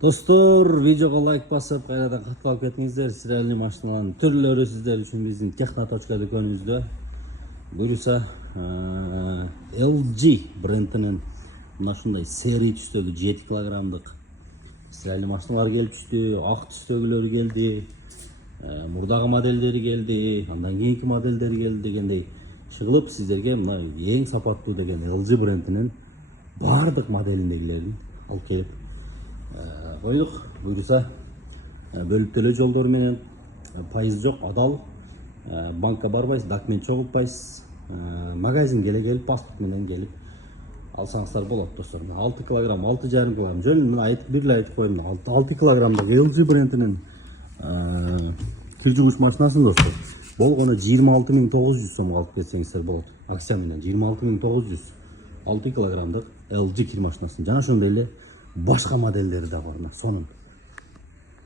Достор, видеоға лайк басып, қайрадан қатып кетіңіздер. Сирәлі машиналардың түрлері сіздер үшін біздің Техноточка дүкенімізде. Бұйырса LG брендінің мына шындай сери түстегі 7 килограммдық сирәлі машиналар келіп түсті. Ақ түстегілері келді, мұрдағы модельдері келді, андан кейінгі модельдері келді дегендей шығылып сіздерге мына ең сапаттуу деген LG брендінің бардық моделіндегілерін алып келіп қойдық. Бұйырса бөліктелі жолдор менен пайыз жоқ, адал, банкка барбайсыз, документ чогултпайсыз, магазин келіп, паспорт менен келіп алсаңыздар болот достор. 6 килограмм, 6,5 килограмм. Жөн мен бир айтып коеюн. 6 килограммдык LG брендинин кир жугуч машинасын достор. Болгону 26.900 сомго алып кетсеңиздер болот. Акция менен 26.900. 6 килограммдык LG кир машинасын. Жана ошондой эле башка модельдери да бар. Сонун